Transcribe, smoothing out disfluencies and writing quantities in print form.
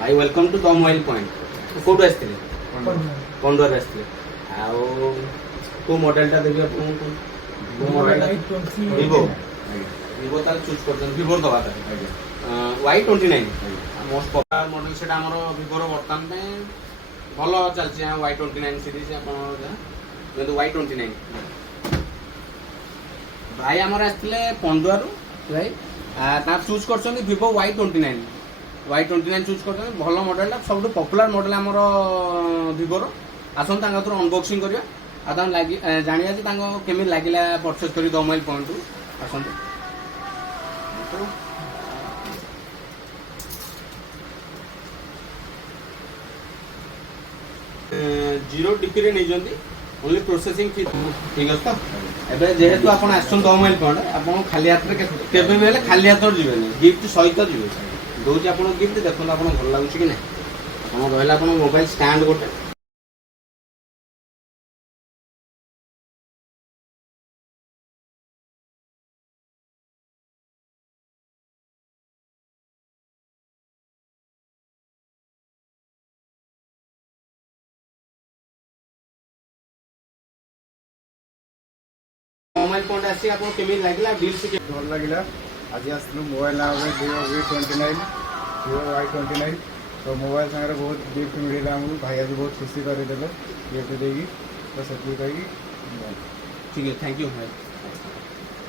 भाई welcome to the mobile point कोड आसथिले पंडुआर आसथिले आउ को मॉडलटा देबी आपन को मॉडल vivo vivo तार चूज करछन vivo दबा ता Y29 मोस्ट पॉपुलर मॉडल सेटा हमरो vivo रो वर्तमान में भलो चलछि Y29 सीरीज आपन जेतु Y29 भाई हमर आसथिले पंडुआर भाई ता चूज करछन vivo Y29 चूज करछन भलो मॉडल सब पॉपुलर मॉडल हमर vivo रो आसन तांगा तो अनबॉक्सिंग करिया आ तां लागि जानिया जे तांको केमि लागिला परचेस करी द मोबाइल पॉइंट आसन जीरो डीपी रे नै जंदी ओनली प्रोसेसिंग फी ठीक है तो एबे जेहेतु आपण आसन द मोबाइल पॉइंट आपण खाली हाथ रे केबे बेले खाली हाथ रे जिवे नै गिफ्ट सहित जिवे दोची आपण गिफ्ट देखन आपण भल लागुची कि नै आपण रहला आपण मोबाइल स्टैंड गोटे मोबाइल पॉइंट आसी आपको केमी लागला डील से भल लगिला आज आसलु मोबाइल ना vivo V29 vivo Y29 तो मोबाइल संगे बहुत गिफ्ट मिलला हमको भाई आज बहुत खुशी कर देले गिफ्ट देगी तो सब कही ठीक है थैंक यू भाई।